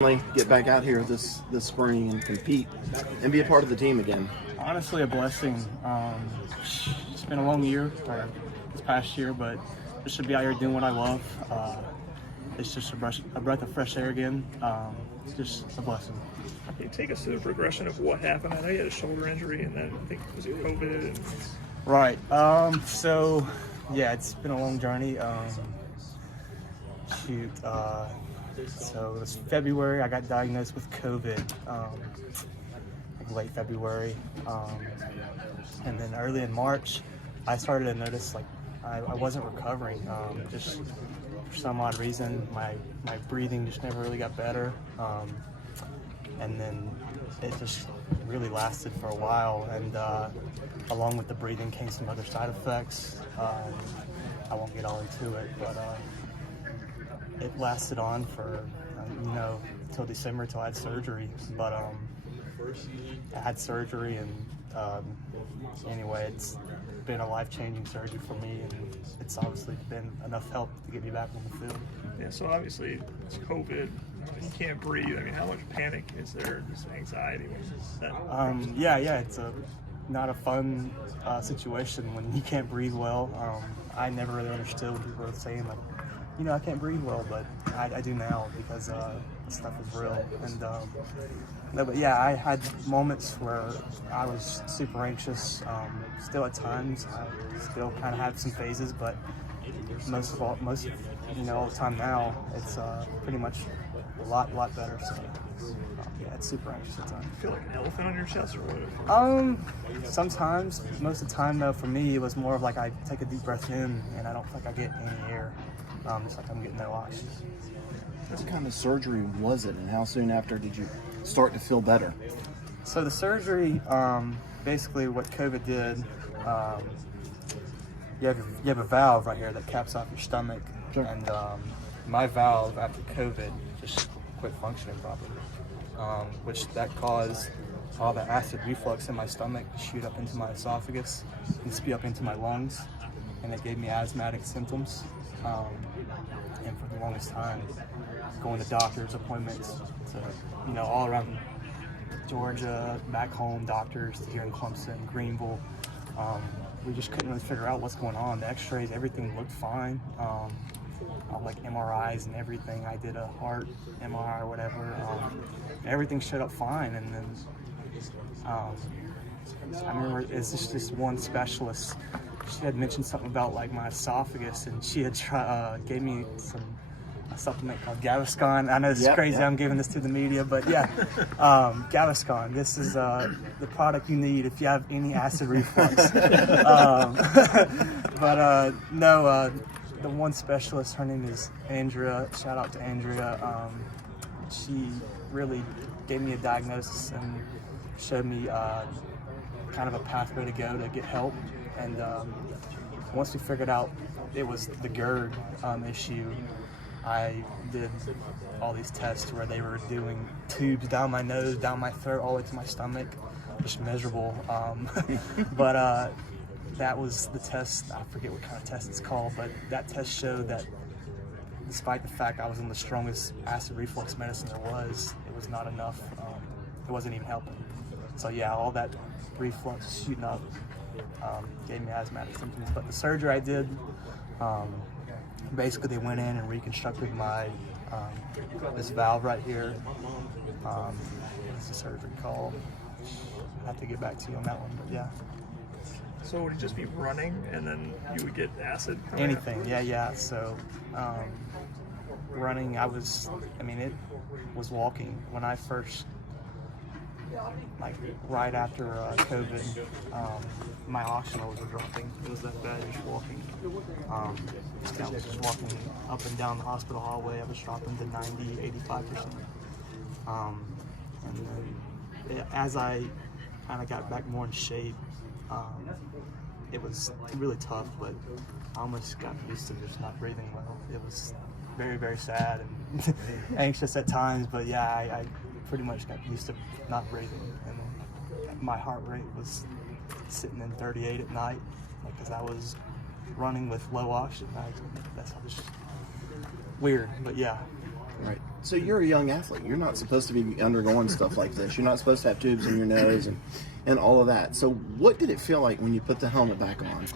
Get back out here this spring and compete and be a part of the team again? Honestly, a blessing. It's been a long year, or this past year, but just to be out here doing what I love, it's just a breath of fresh air again. It's just a blessing. Can you take us through the progression of what happened? I know you had a shoulder injury, and then I think it was COVID. And... Right. So, yeah, it's been a long journey. So it was February. I got diagnosed with COVID, like late February, and then early in March, I started to notice like I wasn't recovering. Just for some odd reason, my breathing just never really got better, and then it just really lasted for a while. And along with the breathing came some other side effects. I won't get all into it, but. It lasted on for, till December, till I had surgery. But I had surgery, and anyway, it's been a life-changing surgery for me, and it's obviously been enough help to get me back on the field. Yeah, so obviously it's COVID. You can't breathe. I mean, how much panic is there? Just anxiety? Yeah, it's not a fun situation when you can't breathe well. I never really understood what people were saying, like, I can't breathe well, but I do now because this stuff is real. And but yeah, I had moments where I was super anxious. Still at times, I still kind of have some phases, but all the time now, it's pretty much a lot better. So yeah, it's super anxious at times. You feel like an elephant on your chest, or what? Sometimes. Most of the time, though, for me, it was more of like I take a deep breath in, and I don't think I get any air. It's like I'm getting no oxygen. What kind of surgery was it, and how soon after did you start to feel better? So the surgery, basically what COVID did, you have a valve right here that caps off your stomach. Sure. And my valve after COVID just quit functioning properly, which that caused all the acid reflux in my stomach to shoot up into my esophagus and spew up into my lungs, and it gave me asthmatic symptoms. And for the longest time, going to doctor's appointments to, all around Georgia, back home, doctors here in Clemson, Greenville. We just couldn't really figure out what's going on. The x-rays, everything looked fine. Like MRIs and everything. I did a heart MRI or whatever. Everything showed up fine. And then I remember it's just this one specialist. She had mentioned something about like my esophagus, and she had gave me a supplement called Gaviscon. I know this is crazy. I'm giving this to the media, but yeah, Gaviscon. This is the product you need if you have any acid reflux. No, the one specialist, her name is Andrea. Shout out to Andrea. She really gave me a diagnosis and showed me kind of a pathway to go to get help. And once we figured out it was the GERD issue, I did all these tests where they were doing tubes down my nose, down my throat, all the way to my stomach, just miserable. But that was the test. I forget what kind of test it's called, but that test showed that despite the fact I was on the strongest acid reflux medicine there was, it was not enough. It wasn't even helping. So yeah, all that reflux shooting up gave me asthmatic symptoms. But the surgery I did, basically they went in and reconstructed my this valve right here. What's the surgery called? I have to get back to you on that one, but yeah. So would it just be running, and then you would get acid? Anything, yeah. So running, it was walking when I first. Like right after COVID, my oxygen levels were dropping. It was that bad, just walking. I was just walking up and down the hospital hallway. I was dropping to 90, 85%. And then as I kind of got back more in shape, it was really tough, but I almost got used to just not breathing well. It was very, very sad and anxious at times, but yeah, I pretty much got used to not breathing, and my heart rate was sitting in 38 at night because I was running with low oxygen. That's just weird, but yeah. Right. So you're a young athlete. You're not supposed to be undergoing stuff like this. You're not supposed to have tubes in your nose and all of that. So what did it feel like when you put the helmet back on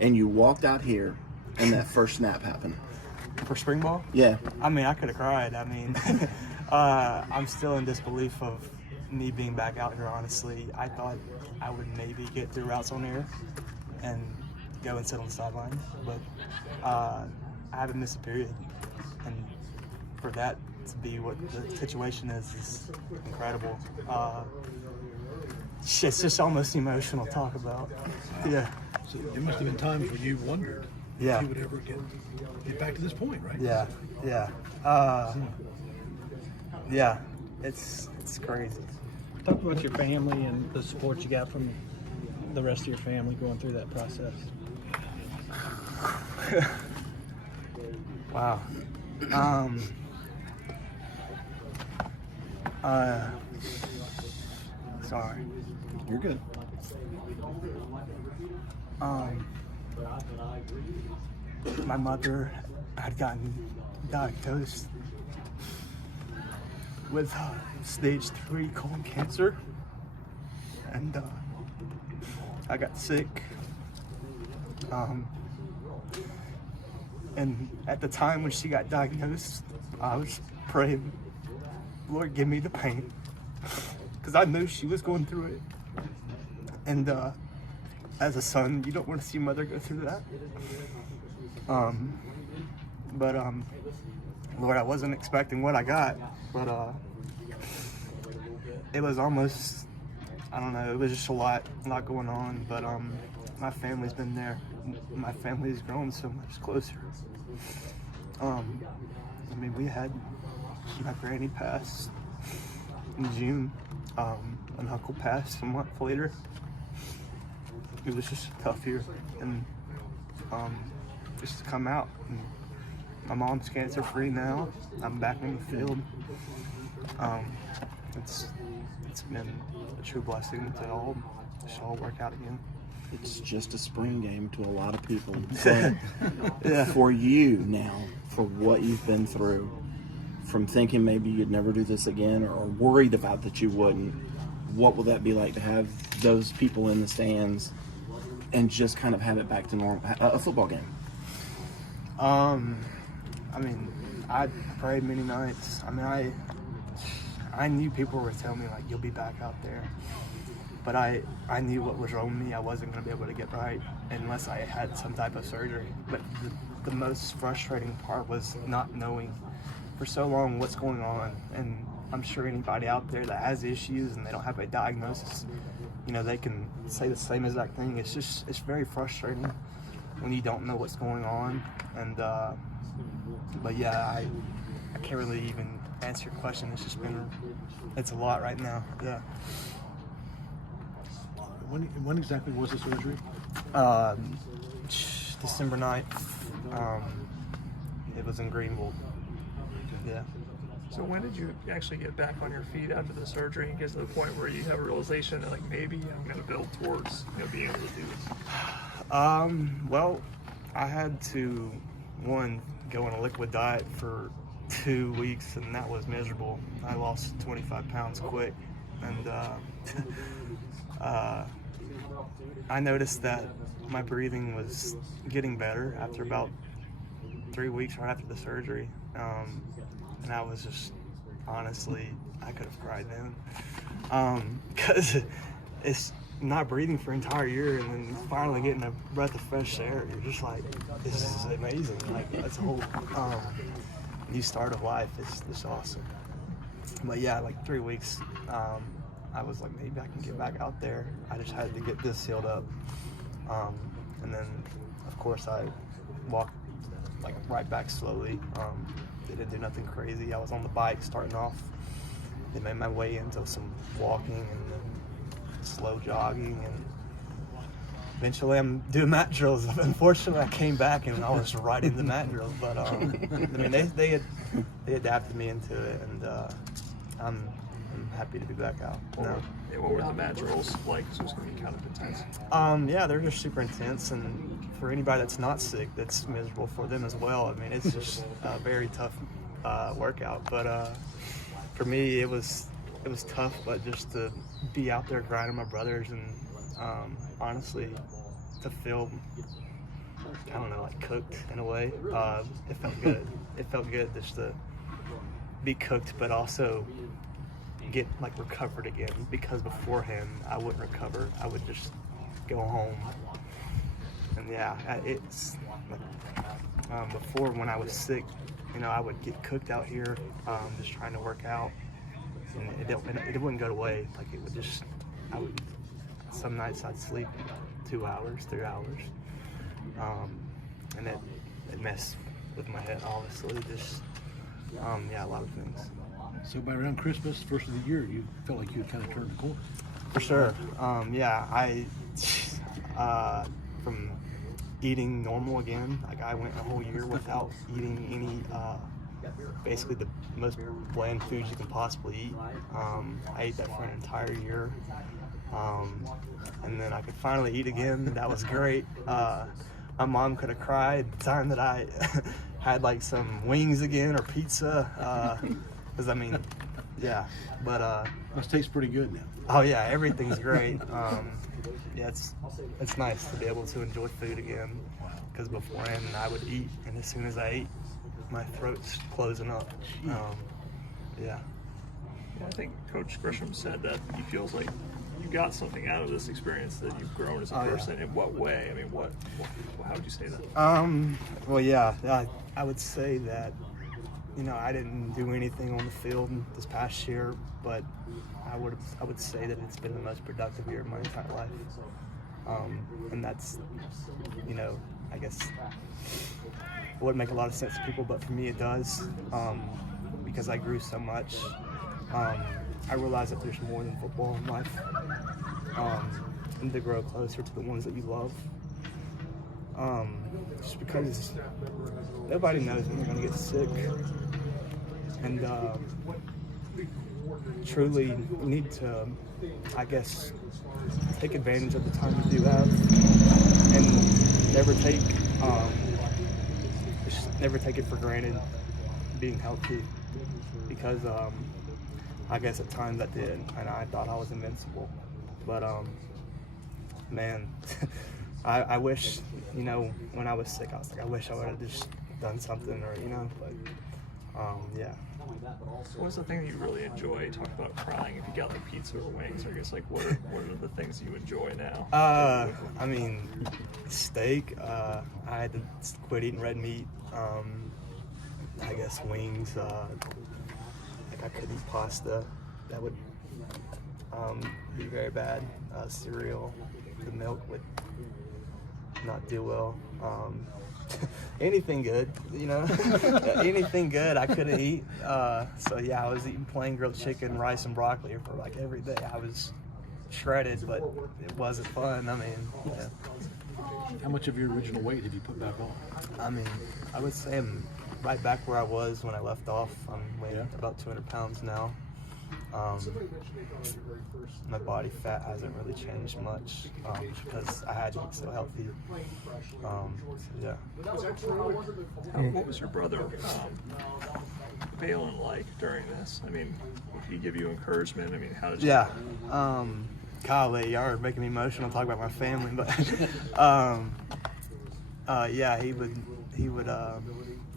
and you walked out here and that first snap happened? For spring ball? Yeah. I mean, I could have cried. I mean, I'm still in disbelief of me being back out here, honestly. I thought I would maybe get 3 routes on air and go and sit on the sideline, but I haven't missed a period. And for that to be what the situation is incredible. It's just almost emotional to talk about. Yeah. So there must have been times when you wondered Yeah. if you would ever get back to this point, right? Yeah, yeah. Yeah, it's crazy. Talk about your family and the support you got from the rest of your family going through that process. Wow. Sorry. You're good. My mother had gotten diagnosed with stage 3 colon cancer, and I got sick. And at the time when she got diagnosed, I was praying, Lord, give me the pain, because I knew she was going through it. And as a son, you don't want to see your mother go through that. But Lord, I wasn't expecting what I got, but it was almost, I don't know, it was just a lot going on. But my family's been there. My family's grown so much closer. I mean, we had my granny pass in June. An uncle passed a month later. It was just a tough year, and just to come out. And my mom's cancer free now. I'm back in the field. It's been a true blessing to all work out again. It's just a spring game to a lot of people. But yeah. For you now, for what you've been through, from thinking maybe you'd never do this again or worried about that you wouldn't, what will that be like to have those people in the stands and just kind of have it back to normal, a football game? I mean, I prayed many nights. I mean, I knew people were telling me, like, you'll be back out there. But I knew what was wrong with me. I wasn't going to be able to get right unless I had some type of surgery. But the most frustrating part was not knowing for so long what's going on. And I'm sure anybody out there that has issues and they don't have a diagnosis, you know, they can say the same exact thing. It's very frustrating when you don't know what's going on. And but yeah, I can't really even answer your question. It's a lot right now. Yeah. When exactly was the surgery? December 9th. It was in Greenville. Yeah. So when did you actually get back on your feet after the surgery and get to the point where you have a realization that, like, maybe I'm going to build towards, you know, being able to do this? Well, I had to, go on a liquid diet for 2 weeks, and that was miserable. I lost 25 pounds quick, and I noticed that my breathing was getting better after about 3 weeks right after the surgery. And I was just, honestly, I could have cried then. Because it's not breathing for an entire year and then finally getting a breath of fresh air. You're just like, this is amazing. Like, that's a whole new start of life. It's just awesome. But yeah, like 3 weeks, I was like, maybe I can get back out there. I just had to get this sealed up. And then, of course, I walked like right back slowly. Didn't do nothing crazy. I was on the bike starting off. Then made my way into some walking and then slow jogging, and eventually I'm doing mat drills. Unfortunately, I came back and I was right in the mat drills. But I mean, they adapted me into it, and I'm happy to be back out now. Yeah, what were the mat drills like? So it's going to be kind of intense. Yeah, they're just super intense, and for anybody that's not sick, that's miserable for them as well. I mean, it's just very tough workout. But for me, it was tough. But just to be out there grinding my brothers and honestly to feel, I don't know, like cooked in a way. It felt good. It felt good just to be cooked, but also get like recovered again, because beforehand I wouldn't recover. I would just go home. And yeah, it's like, before when I was sick, you know, I would get cooked out here, just trying to work out, and it wouldn't go away. Like it would just, some nights I'd sleep 2 hours, 3 hours, and it messed with my head, obviously. Just yeah, a lot of things. So by around Christmas, first of the year, you felt like you had kind of turned the corner. For sure. Yeah, I from eating normal again. Like I went a whole year without eating any, basically the most bland foods you can possibly eat. I ate that for an entire year, and then I could finally eat again. That was great. My mom could have cried the time that I had like some wings again or pizza. Because I mean, yeah, but Must taste pretty good now. oh yeah, everything's great. Yeah, it's nice to be able to enjoy food again. Because beforehand I would eat, and as soon as I ate, my throat's closing up. Yeah. Yeah, I think Coach Grisham said that he feels like you got something out of this experience, that you've grown as a person. In what way? I mean, how would you say that? Well, yeah, I would say that, you know, I didn't do anything on the field this past year, but I would say that it's been the most productive year of my entire life. And that's, you know, I guess it wouldn't make a lot of sense to people, but for me it does, because I grew so much. I realized that there's more than football in life, and to grow closer to the ones that you love. Just because nobody knows when you're going to get sick, and truly need to, I guess, take advantage of the time you do have, and never take it for granted being healthy, because I guess at times I did, and I thought I was invincible, but man, I wish, you know, when I was sick, I was like, I wish I would have just done something, or, you know, but yeah. What was the thing that you really enjoy? Talk about crying if you got like pizza or wings. I guess like what are the things you enjoy now? I mean, steak. I had to quit eating red meat. I guess wings. Like I could eat pasta. That would be very bad. Cereal. The milk would not do well. Anything good, you know, anything good I couldn't eat. So yeah, I was eating plain grilled chicken, rice, and broccoli for like every day. I was shredded, but it wasn't fun. I mean, yeah. How much of your original weight have you put back on? I mean, I would say I'm right back where I was when I left off. I'm weighing about 200 pounds now. My body fat hasn't really changed much, because I had to eat so healthy. Yeah. What was your brother Balin like during this? I mean, did he give you encouragement? I mean, how did you? Yeah. Golly, y'all are making me emotional talking about my family, but yeah, he would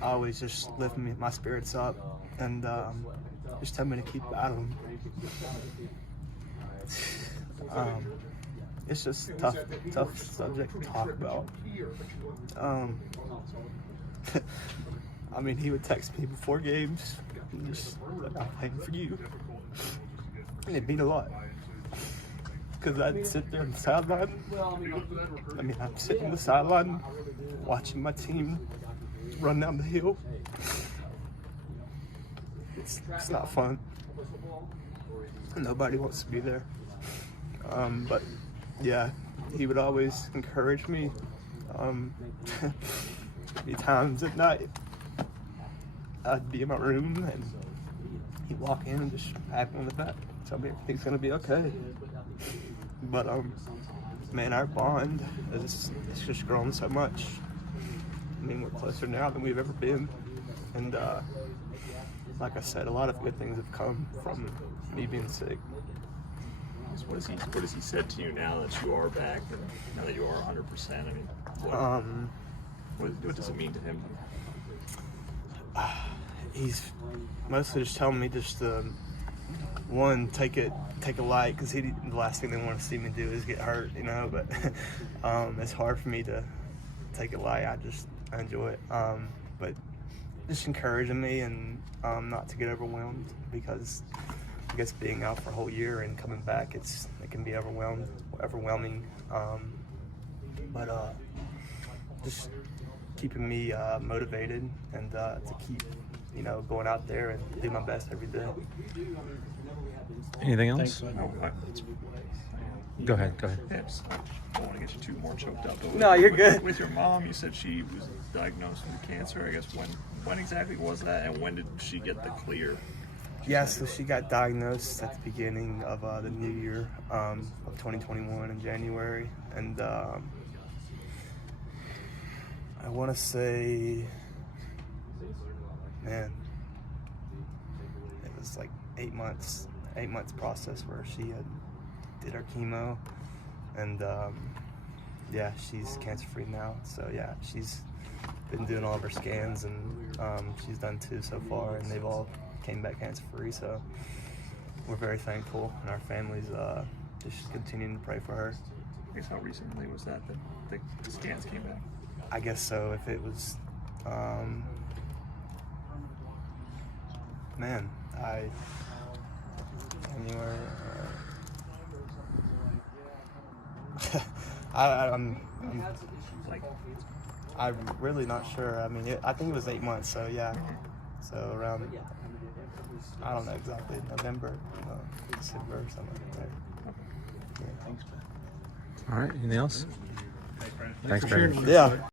always just lift my spirits up, and just tell me to keep at him. It's just tough subject to talk about. I mean, he would text me before games and just like, I'm playing for you, and it mean a lot, because I'd sit there on the sideline. I mean, I'm sitting on the sideline watching my team run down the hill. It's not fun. Nobody wants to be there. But yeah, he would always encourage me. Many times at night, I'd be in my room and he'd walk in and just pat me on the back, tell me everything's gonna be okay. But man, our bond it's just grown so much. I mean, we're closer now than we've ever been, and like I said, a lot of good things have come from me being sick. What has he said to you now that you are back and now that you are 100%? I mean, what does it mean to him? He's mostly just telling me just to, one, take it light, because the last thing they want to see me do is get hurt, you know. But it's hard for me to take it light. I enjoy it. But just encouraging me and not to get overwhelmed, because I guess being out for a whole year and coming back, it can be overwhelming. But just keeping me motivated and to keep, you know, going out there and do my best every day. Anything else? Thanks, bud. Go ahead. Yeah, I don't want to get you too more choked up. But No, you're good. With your mom, you said she was diagnosed with cancer. I guess when exactly was that, and when did she get the clear? Yeah, so she got diagnosed at the beginning of the new year of 2021 in January, and I want to say, man, it was like 8 months process where she did her chemo, and yeah, she's cancer-free now. So yeah, she's been doing all of her scans, and she's done 2 so far, and they've all came back cancer-free. So we're very thankful, and our family's just continuing to pray for her. I guess how recently was that the scans came back? I guess so. If it was, man, anywhere. I'm really not sure. I mean, I think it was 8 months. So yeah, so around, I don't know exactly, November, December, or something like that. Yeah. All right. Anything else? Thanks, for sharing Brandon. Yeah.